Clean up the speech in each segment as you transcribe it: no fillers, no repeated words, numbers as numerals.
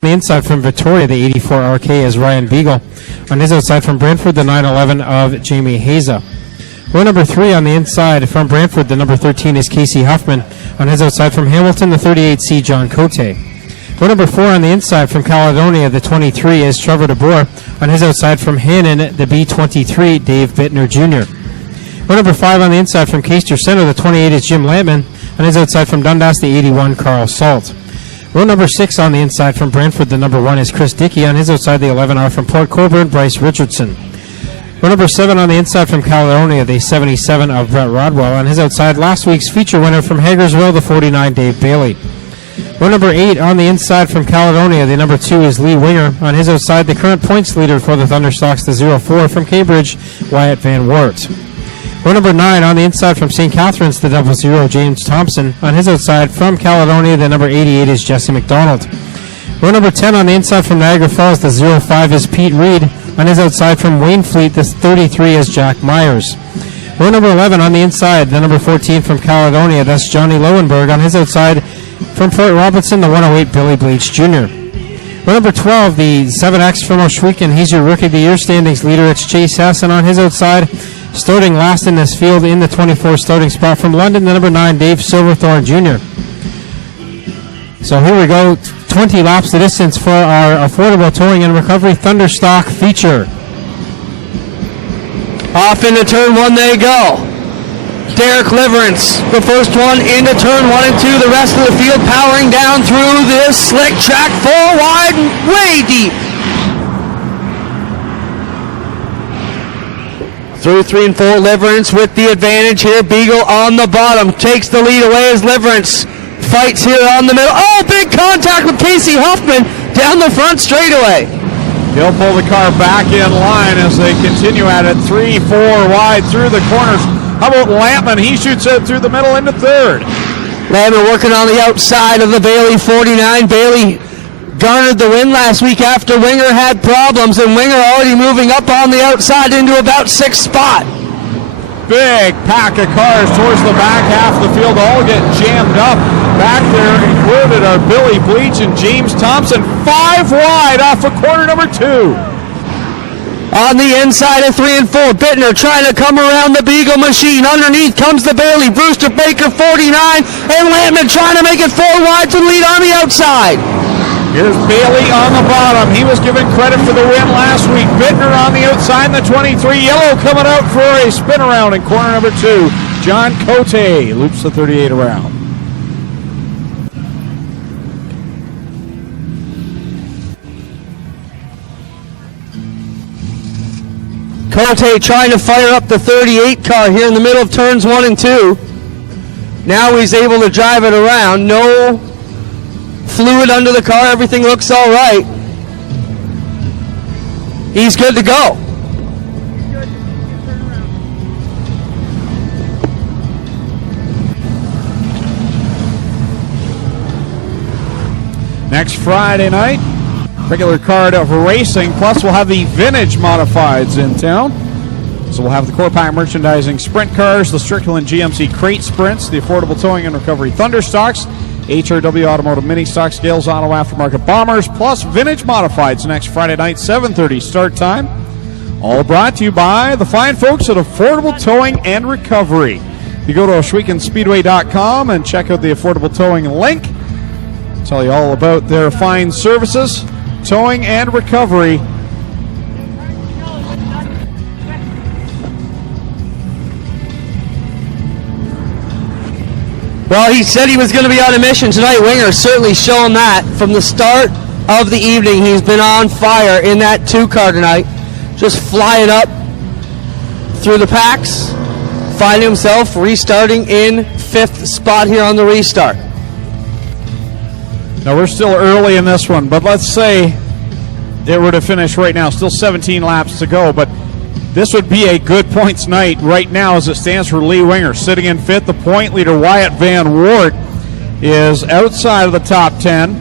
the inside from Victoria, the 84 RK is Ryan Beagle. On his outside from Brantford, the 911 of Jamie Haza. Row number 3 on the inside from Brantford, the number 13 is Casey Huffman. On his outside from Hamilton, the 38C John Cote. Row number 4 on the inside from Caledonia, the 23 is Trevor DeBoer. On his outside from Hannon, the B23, Dave Bittner Jr. Row number 5 on the inside from Caister Center, the 28 is Jim Lampman. On his outside from Dundas, the 81 Carl Salt. Row number 6 on the inside from Brantford, the number 1 is Chris Dickey. On his outside, the 11R from Port Colborne, Bryce Richardson. Row number 7 on the inside from Caledonia, the 77 of Brett Rodwell. On his outside, last week's feature winner from Hagersville, the 49 Dave Bailey. Row number 8 on the inside from Caledonia, the number 2 is Lee Winger. On his outside, the current points leader for the Thunderstocks, the 04 from Cambridge, Wyatt Van Wert. Row number 9 on the inside from St. Catharines, the 00 James Thompson. On his outside from Caledonia, the number 88 is Jesse McDonald. Row number 10 on the inside from Niagara Falls, the 05 is Pete Reed. On his outside from Waynefleet, the 33 is Jack Myers. Row number 11 on the inside, the number 14 from Caledonia, that's Johnny Lowenberg. On his outside from Fort Robinson, the 108 Billy Bleach Jr. Row number 12, the 7X from Oshwegan, he's your Rookie of the Year standings leader, it's Chase Hess. And on his outside, starting last in this field in the 24 starting spot from London, the number 9, Dave Silverthorne Jr. So here we go, 20 laps the distance for our affordable towing and recovery Thunderstock feature. Off into turn 1 they go. Derek Liverance, the first one into turn 1 and 2. The rest of the field powering down through this slick track, 4 wide and way deep. Through 3 and 4, Liverance with the advantage here. Beagle on the bottom takes the lead away as Liverance fights here on the middle. Oh, big contact with Casey Huffman down the front straightaway. He'll pull the car back in line as they continue at it. 3, 4 wide through the corners. How about Lampman? He shoots it through the middle into third. Lampman working on the outside of the Bailey 49. Bailey garnered the win last week after Winger had problems, and Winger already moving up on the outside into about 6th spot. Big pack of cars towards the back half of the field, all get jammed up. Back there included are Billy Bleach and James Thompson, 5 wide off of corner number 2. On the inside of 3 and 4, Bittner trying to come around the Beagle machine. Underneath comes the Bailey, Brewster Baker 49, and Lampman trying to make it 4 wide to lead on the outside. Here's Bailey on the bottom. He was given credit for the win last week. Bittner on the outside in the 23. Yellow coming out for a spin around in corner number 2. John Cote loops the 38 around. Cote trying to fire up the 38 car here in the middle of turns 1 and 2. Now he's able to drive it around. No fluid under the car. Everything looks all right. He's good to go. Next Friday night, regular card of racing, plus we'll have the vintage modifieds in town. So we'll have the Core Pack merchandising sprint cars, the Strickland GMC crate sprints, the affordable towing and recovery Thunderstocks, HRW Automotive Mini Stock Scales Auto Aftermarket Bombers, plus vintage modifieds next Friday night, 7:30 start time. All brought to you by the fine folks at Affordable Towing and Recovery. You go to OshweganSpeedway.com and check out the Affordable Towing link. I'll tell you all about their fine services, towing and recovery. Well, he said he was going to be on a mission tonight. Winger certainly shown that from the start of the evening. He's been on fire in that 2 car tonight, just flying up through the packs, finding himself restarting in 5th spot here on the restart. Now we're still early in this one, but let's say it were to finish right now, still 17 laps to go, but this would be a good points night right now as it stands for Lee Winger. Sitting in 5th, the point leader Wyatt Van Wert is outside of the top 10,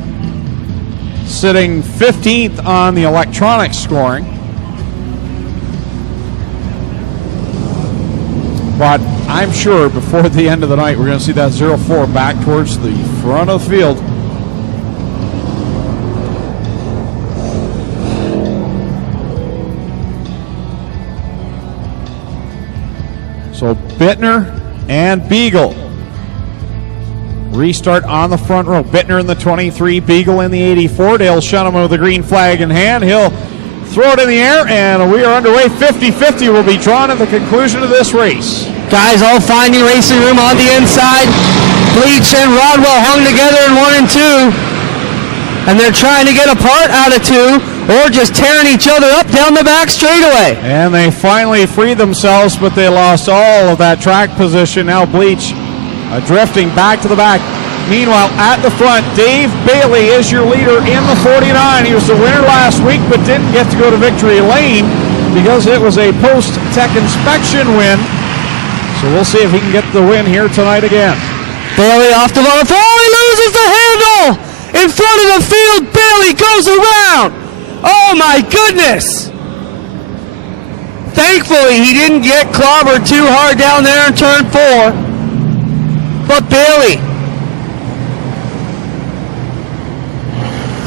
sitting 15th on the electronic scoring. But I'm sure before the end of the night we're going to see that 04 back towards the front of the field. So Bittner and Beagle. Restart on the front row. Bittner in the 23, Beagle in the 84. Dale Shunnam with the green flag in hand. He'll throw it in the air, and we are underway. 50-50 will be drawn at the conclusion of this race. Guys all finding racing room on the inside. Bleach and Rodwell hung together in 1 and 2. And they're trying to get apart out of 2, or just tearing each other up down the back straightaway. And they finally freed themselves, but they lost all of that track position. Now Bleach drifting back to the back. Meanwhile, at the front, Dave Bailey is your leader in the 49. He was the winner last week, but didn't get to go to victory lane because it was a post-tech inspection win. So we'll see if he can get the win here tonight again. Bailey off the bottom. Oh, he loses the handle in front of the field. Bailey goes around. Oh, my goodness. Thankfully, he didn't get clobbered too hard down there in turn 4. But Bailey,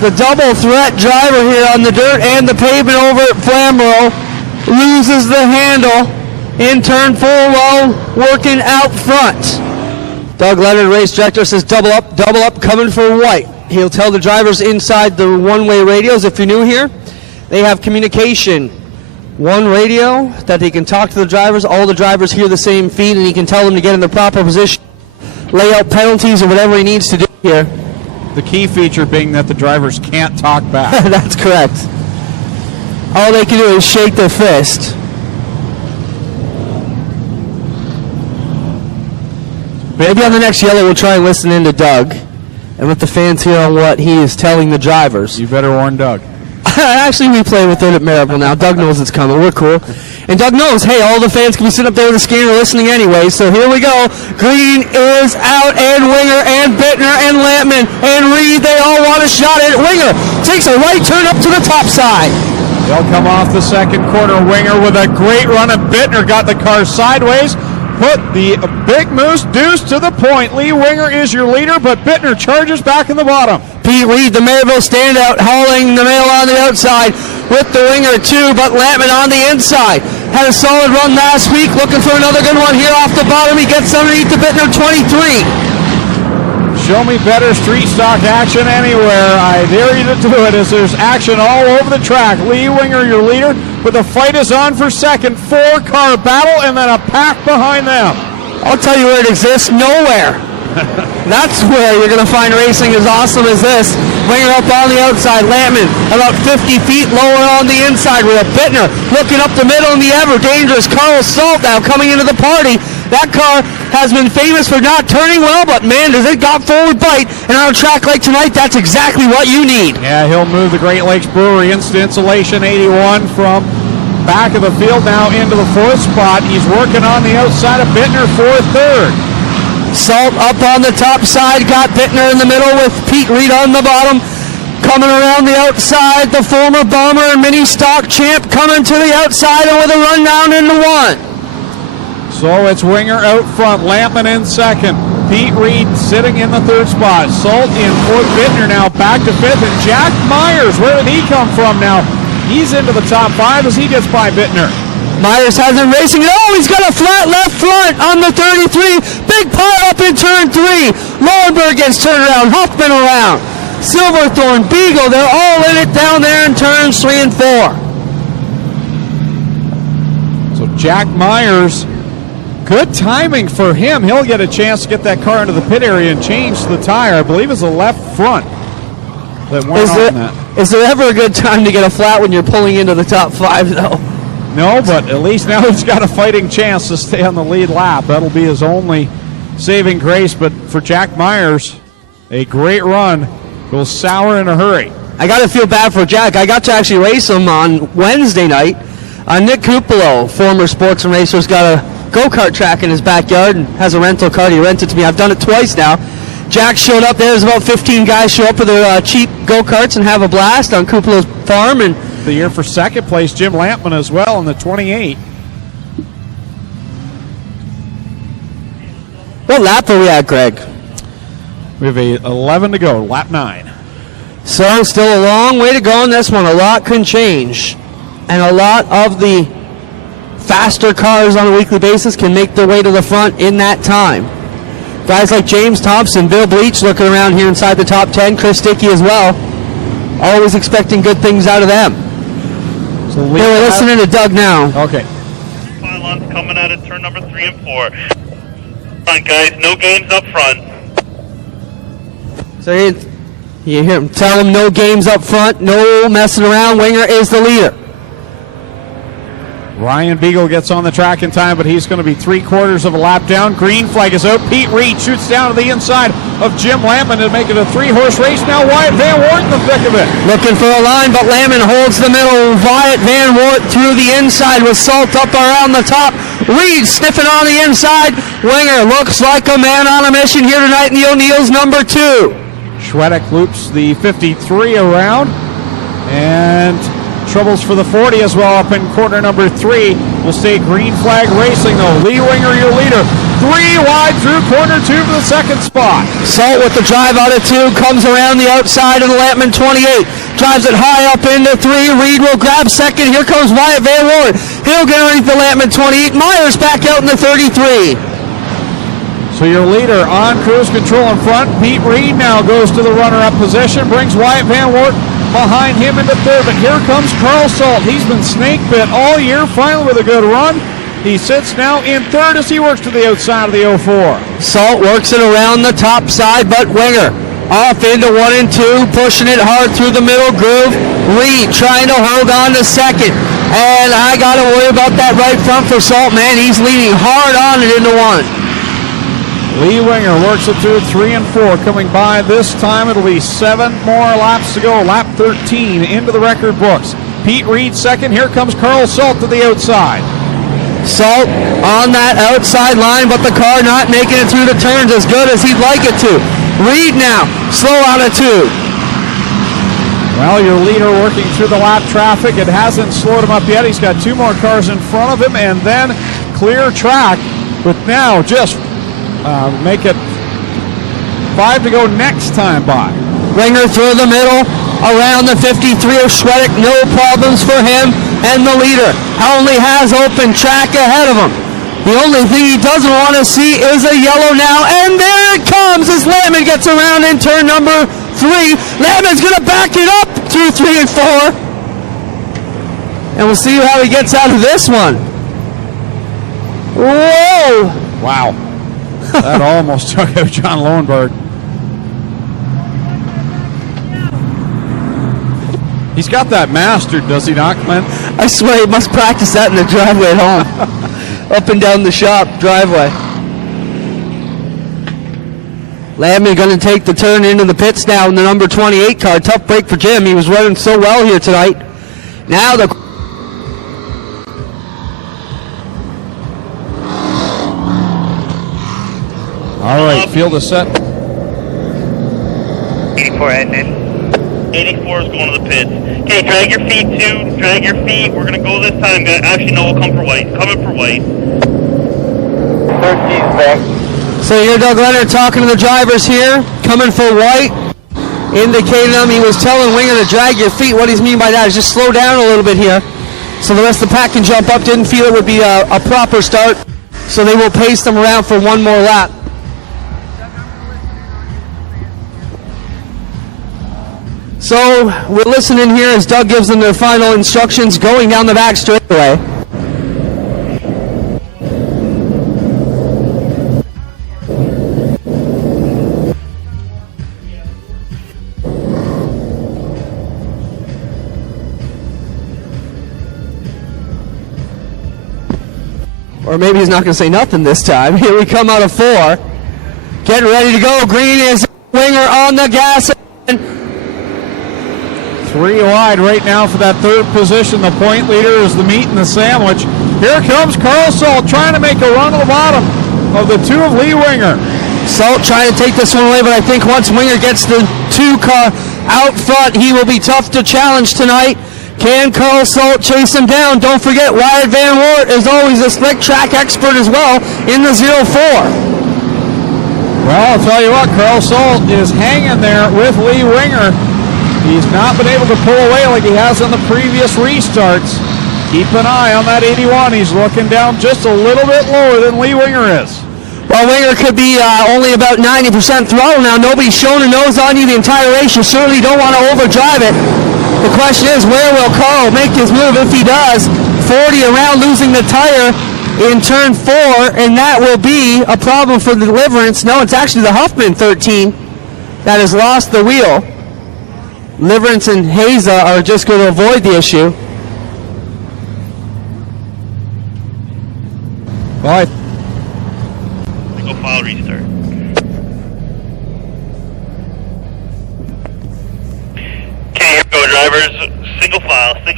the double threat driver here on the dirt and the pavement over at Flamborough, loses the handle in turn 4 while working out front. Doug Leonard, race director, says double up, coming for White. He'll tell the drivers inside the one-way radios. If you're new here, they have communication. One radio that he can talk to the drivers. All the drivers hear the same feed, and he can tell them to get in the proper position, lay out penalties or whatever he needs to do here. The key feature being that the drivers can't talk back. That's correct. All they can do is shake their fist. Maybe on the next yellow we'll try and listen in to Doug and let the fans hear on what he is telling the drivers. You better warn Doug. Actually, we play with it at Maribel now. Doug knows it's coming. We're cool. And Doug knows, hey, all the fans can be sitting up there with the scanner listening anyway. So here we go. Green is out, and Winger, and Bittner, and Lampman, and Reed. They all want a shot at it. Winger takes a right turn up to the top side. They'll come off the second corner. Winger with a great run, and Bittner got the car sideways. Put the big moose deuce to the point. Lee Winger is your leader, but Bittner charges back in the bottom. Pete Reed, the Maryville standout, hauling the mail on the outside with the Winger too, but Lampman on the inside. Had a solid run last week, looking for another good one here off the bottom. He gets underneath the Bittner 23. Show me better street stock action anywhere. I dare you to do it, as there's action all over the track. Lee Winger, your leader, but the fight is on for second. 4-car battle, and then a pack behind them. I'll tell you where it exists, nowhere. That's where you're going to find racing as awesome as this. Winger up on the outside, Lampman about 50 feet lower on the inside with a Bittner looking up the middle in the ever dangerous Carl Salt now coming into the party. That car has been famous for not turning well, but man, does it got forward bite. And on a track like tonight, that's exactly what you need. Yeah, he'll move the Great Lakes Brewery Instant Insulation 81 from back of the field now into the 4th spot. He's working on the outside of Bittner for 3rd. Salt up on the top side, got Bittner in the middle with Pete Reed on the bottom. Coming around the outside, the former Bomber and mini stock champ coming to the outside and with a run down into 1. So it's Winger out front, Lampman in 2nd. Pete Reed sitting in the 3rd spot. Salt in 4th, Bittner now back to 5th. And Jack Myers, where did he come from now? He's into the top 5 as he gets by Bittner. Myers has him racing. Oh, he's got a flat left front on the 33. Big pile up in turn 3. Lowenberg gets turned around. Huffman around. Silverthorne, Beagle, they're all in it down there in turns 3 and 4. So Jack Myers, good timing for him. He'll get a chance to get that car into the pit area and change the tire. I believe it's the left front that went on that. Is there ever a good time to get a flat when you're pulling into the top 5, though? No, but at least now he's got a fighting chance to stay on the lead lap. That'll be his only saving grace. But for Jack Myers, a great run will sour in a hurry. I got to feel bad for Jack. I got to actually race him on Wednesday night. Nick Cupolo, former sports and racer's got a go-kart track in his backyard and has a rental car. He rented to me. I've done it twice now. Jack showed up. There's about 15 guys show up with their cheap go-karts and have a blast on Cupolo's farm. And the year for 2nd place, Jim Lampman as well in the 28. What lap are we at, Greg? We have 11 to go, lap 9. So still a long way to go in this one. A lot can change. And a lot of the faster cars on a weekly basis can make their way to the front in that time. Guys like James Thompson, Bill Bleach looking around here inside the top 10, Chris Dickey as well. Always expecting good things out of them. So we're listening to Doug now. Okay. Pylons coming out of turn number 3 and 4. Come on, guys, no games up front. So you hear him tell him no games up front, no messing around. Winger is the leader. Ryan Beagle gets on the track in time, but he's going to be 3/4 of a lap down. Green flag is out. Pete Reed shoots down to the inside of Jim Lampman to make it a 3-horse race. Now Wyatt Van Wart in the thick of it. Looking for a line, but Lampman holds the middle. Wyatt Van Wart through the inside with Salt up around the top. Reed sniffing on the inside. Winger looks like a man on a mission here tonight in the O'Neill's number 2. Schwedek loops the 53 around, and troubles for the 40 as well up in quarter number 3. We'll stay green flag racing though. Lee Winger, your leader. 3 wide through corner 2 for the second spot. Salt with the drive out of 2, comes around the outside of the Lampman 28. Drives it high up into 3. Reed will grab second. Here comes Wyatt Van Wart. He'll get underneath the Lampman 28. Myers back out in the 33. So your leader on cruise control in front. Pete Reed now goes to the runner-up position, brings Wyatt Van Wart behind him into third. But here comes Carl Salt. He's been snake bit all year, finally with a good run. He sits now in third as he works to the outside of the 04. Salt works it around the top side, but Winger off into 1 and 2, pushing it hard through the middle groove. Reed trying to hold on to second. And I got to worry about that right front for Salt, man. He's leaning hard on it into 1. Lee Winger works it through 3 and 4. Coming by this time, it'll be 7 more laps to go. Lap 13 into the record books. Pete Reed second. Here comes Carl Salt to the outside. Salt on that outside line, but the car not making it through the turns as good as he'd like it to. Reed now, slow out of 2. Well, your leader working through the lap traffic. It hasn't slowed him up yet. He's got 2 more cars in front of him and then clear track. But now just make it 5 to go next time by. Winger through the middle, around the 53 of Schwedek, no problems for him, and the leader only has open track ahead of him. The only thing he doesn't want to see is a yellow now, and there it comes as Lampman gets around in turn number 3. Lampman's going to back it up through 3 and 4. And we'll see how he gets out of this one. Whoa! Wow. That almost took out John Lowenberg. He's got that mastered, does he not, Clint? I swear he must practice that in the driveway at home. Up and down the shop driveway. Lampman going to take the turn into the pits now in the number 28 car. Tough break for Jim. He was running so well here tonight. Now the... All right, field is set. 84 heading in. 84 is going to the pits. Okay, drag your feet too. Drag your feet. We're going to go this time, guys. Actually, no, we'll come for white. Coming for white. 13's back. So you're Doug Leonard talking to the drivers here. Coming for white. Indicating them. He was telling Winger to drag your feet. What he's mean by that is just slow down a little bit here. So the rest of the pack can jump up. Didn't feel it would be a proper start. So they will pace them around for one more lap. So we're listening here as Doug gives them their final instructions going down the back straightaway. Or maybe he's not going to say nothing this time. Here we come out of 4. Getting ready to go. Green is Winger on the gas. 3 wide right now for that third position. The point leader is the meat and the sandwich. Here comes Carl Salt trying to make a run to the bottom of the 2 of Lee Winger. Salt trying to take this one away, but I think once Winger gets the 2 car out front, he will be tough to challenge tonight. Can Carl Salt chase him down? Don't forget, Wyatt Van Wart is always a slick track expert as well in the 04. Well, I'll tell you what, Carl Salt is hanging there with Lee Winger. He's not been able to pull away like he has on the previous restarts. Keep an eye on that 81. He's looking down just a little bit lower than Lee Winger is. Well, Winger could be only about 90% throttle now. Nobody's shown a nose on you the entire race. You certainly don't want to overdrive it. The question is, where will Carl make his move if he does? 40 around, losing the tire in turn 4, and that will be a problem for the Deliverance. No, it's actually the Huffman 13 that has lost the wheel. Deliverance and Haza are just going to avoid the issue. Well, Single file restart. Okay, here we go, drivers. Single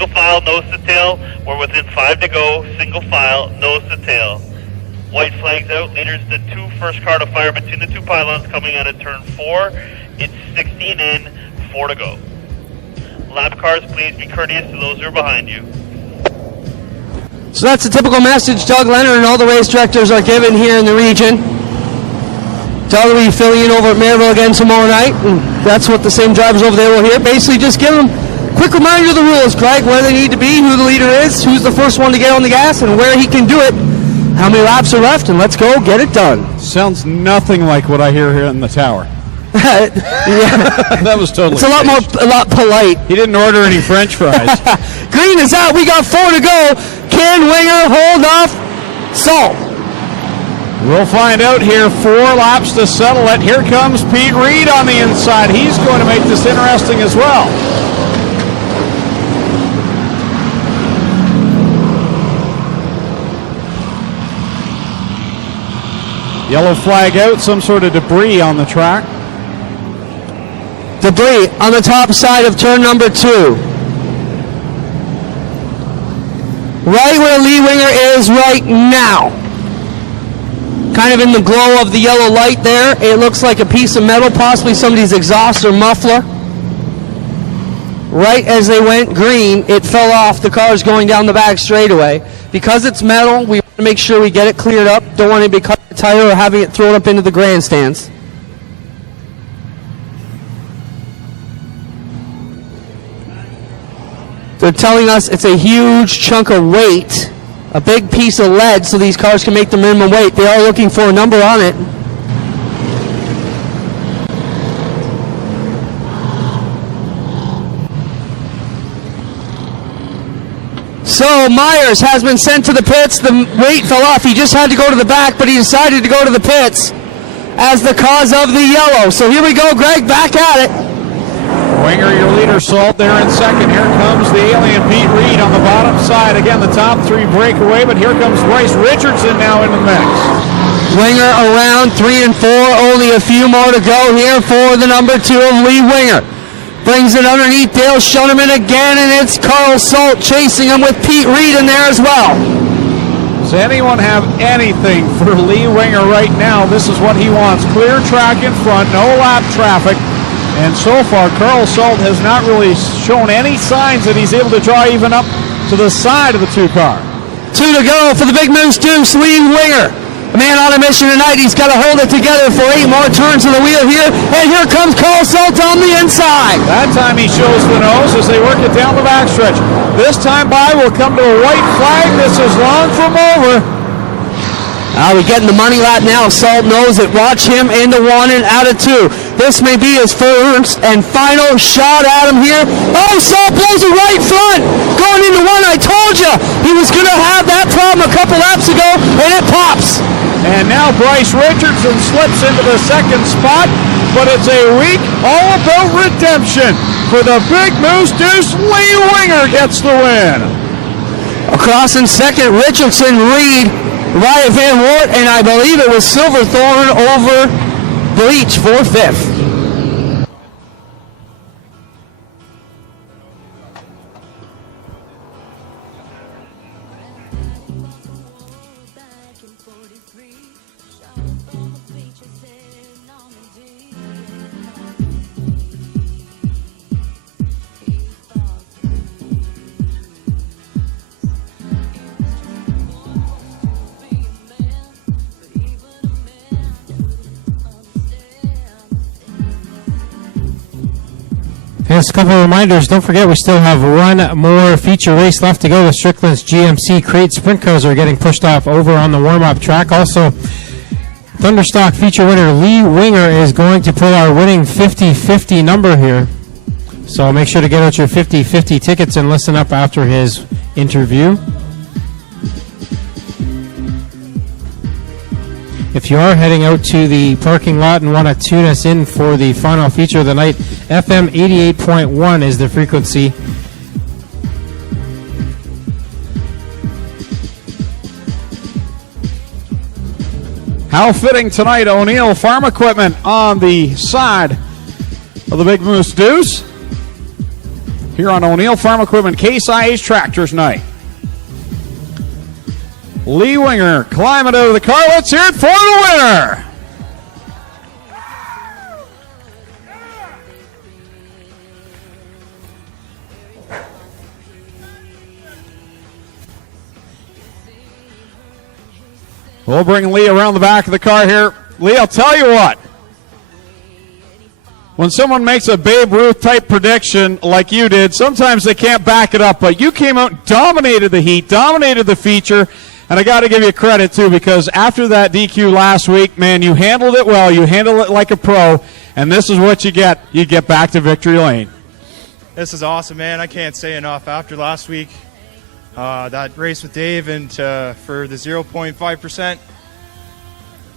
file, nose to tail. We're within 5 to go. Single file, nose to tail. White flags out. Leaders the 2 first car to fire between the 2 pylons coming out of turn 4. It's 16 in, 4 to go. Lap cars, please be courteous to those who are behind you. So that's the typical message Doug Leonard and all the race directors are given here in the region. Doug will be filling in over at Maryville again tomorrow night, and that's what the same drivers over there will hear. Basically just give them a quick reminder of the rules, Craig, where they need to be, who the leader is, who's the first one to get on the gas, and where he can do it, how many laps are left, and let's go get it done. sounds nothing like what I hear here in the tower. Yeah. That was totally It's a lot polite. He didn't order any French fries. Green is out. We got 4 to go. Can Winger hold off Salt? We'll find out here. 4 laps to settle it. Here comes Pete Reed on the inside. He's going to make this interesting as well. Yellow flag out. Some sort of debris on the track. Debris on the top side of turn number 2. Right where Lee Winger is right now. Kind of in the glow of the yellow light there. It looks like a piece of metal, possibly somebody's exhaust or muffler. Right as they went green, it fell off. The car's going down the back straightaway. Because it's metal, we want to make sure we get it cleared up. Don't want anybody cutting the tire or having it thrown up into the grandstands. They're telling us it's a huge chunk of weight, a big piece of lead, so these cars can make the minimum weight. They are looking for a number on it. So Myers has been sent to the pits. The weight fell off. He just had to go to the back, but he decided to go to the pits as the cause of the yellow. So here we go, Greg, back at it. Winger, your leader, Salt there in second. Here comes the alien Pete Reed on the bottom side. Again, the top 3 break away, but here comes Bryce Richardson now in the mix. Winger around 3 and 4. Only a few more to go here for the number 2 of Lee Winger. Brings it underneath Dale Schoeneman again, and it's Carl Salt chasing him with Pete Reed in there as well. Does anyone have anything for Lee Winger right now? This is what he wants. Clear track in front, no lap traffic. And so far, Carl Salt has not really shown any signs that he's able to draw even up to the side of the 2 car. 2 to go for the Big Moose Deuce, Lee Winger. A man on a mission tonight. He's got to hold it together for 8 more turns of the wheel here. And here comes Carl Salt on the inside. That time he shows the nose as they work it down the backstretch. This time by will come to a white flag. This is long from over. We're getting the money lap now. Salt knows it. Watch him into 1 and out of 2. This may be his first and final shot at him here. Oh, Salt blows it right front. Going into 1, I told you. He was going to have that problem a couple laps ago, and it pops. And now Bryce Richardson slips into the 2nd spot, but it's a week all about redemption for the Big Moose Deuce. Lee Winger gets the win. Across in 2nd, Richardson, Reed, Wyatt Van Wart, and I believe it was Silverthorne over Bleach for 5th. Just a couple of reminders. Don't forget, we still have one more feature race left to go. The Strickland's GMC Crate Sprint Cars are getting pushed off over on the warm-up track. Also, Thunderstock feature winner Lee Winger is going to pull our winning 50-50 number here. So make sure to get out your 50-50 tickets and listen up after his interview. If you are heading out to the parking lot and want to tune us in for the final feature of the night, FM 88.1 is the frequency. How fitting tonight, O'Neill Farm Equipment on the side of the Big Moose Deuce. Here on O'Neill Farm Equipment Case IH Tractors Night. Lee Winger climbing out of the car. Let's hear it for the winner. We'll bring Lee around the back of the car here. Lee, I'll tell you what. When someone makes a Babe Ruth type prediction like you did, sometimes they can't back it up, but you came out and dominated the heat, dominated the feature. And I got to give you credit, too, because after that DQ last week, man, you handled it well. You handled it like a pro, and this is what you get. You get back to victory lane. This is awesome, man. I can't say enough. After last week, that race with Dave and for the 0.5%,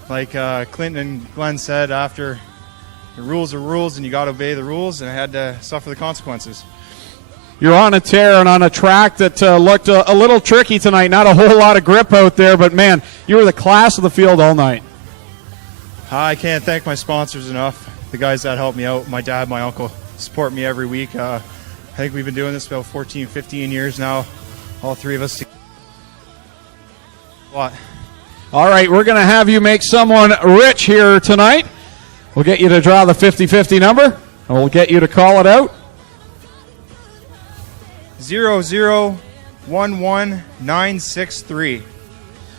like Clinton and Glenn said, after the rules are rules and you got to obey the rules, and I had to suffer the consequences. You're on a tear and on a track that looked a little tricky tonight. Not a whole lot of grip out there, but, man, you were the class of the field all night. I can't thank my sponsors enough. The guys that helped me out, my dad, my uncle, support me every week. I think we've been doing this about 14, 15 years now, all three of us. What? All right, we're going to have you make someone rich here tonight. We'll get you to draw the 50-50 number, and we'll get you to call it out. 0011963.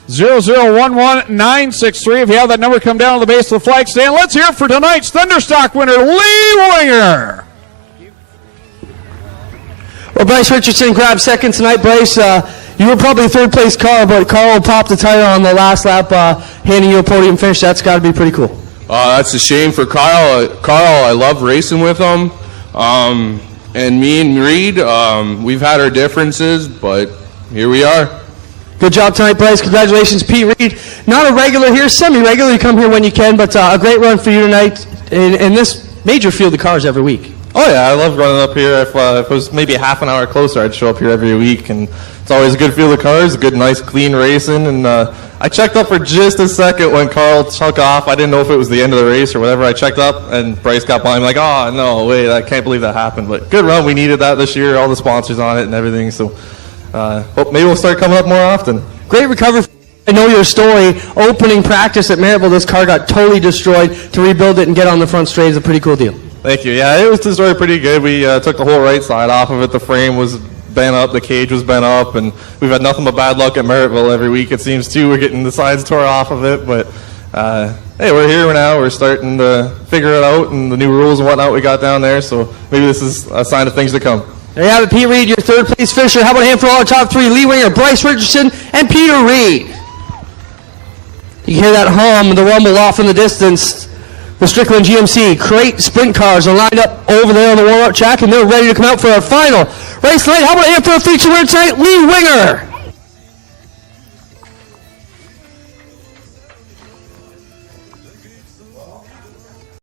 0011963. If you have that number, come down to the base of the flag stand. Let's hear it for tonight's Thunderstock winner, Lee Winger. Well, Bryce Richardson grabbed second tonight. Bryce, you were probably third place car, but Carl popped the tire on the last lap, handing you a podium finish. That's got to be pretty cool. That's a shame for Kyle. I love racing with him. And me and Reed, we've had our differences, but here we are. Good job tonight, Bryce. Congratulations, Pete Reed. Not a regular here, semi-regular. You come here when you can, but a great run for you tonight in this major field of cars every week. Oh, yeah, I love running up here. If it was maybe a half an hour closer, I'd show up here every week. And it's always a good field of cars, good, nice, clean racing. And I checked up for just a second when Carl took off. I didn't know if it was the end of the race or whatever. I checked up, and Bryce got by. I'm like, oh, no, wait, I can't believe that happened. But good run. We needed that this year, all the sponsors on it and everything. So hope maybe we'll start coming up more often. Great recovery. I know your story. Opening practice at Maryville, this car got totally destroyed. To rebuild it and get on the front straight is a pretty cool deal. Thank you. Yeah, it was destroyed pretty good. We took the whole right side off of it. The frame was bent up, the cage was bent up, and we've had nothing but bad luck at Merrittville every week, it seems, too. We're getting the sides tore off of it, but hey, we're here now. We're starting to figure it out, and the new rules and whatnot we got down there, so maybe this is a sign of things to come. There you have it, Pete Reed, your third place finisher. How about a hand for all our top three? Lee Winger, Bryce Richardson, and Peter Reed. You can hear that hum, the rumble off in the distance. The Strickland GMC Crate Sprint Cars are lined up over there on the warm-up track, and they're ready to come out for our final race tonight. How about a hand for a feature winner tonight, Lee Winger?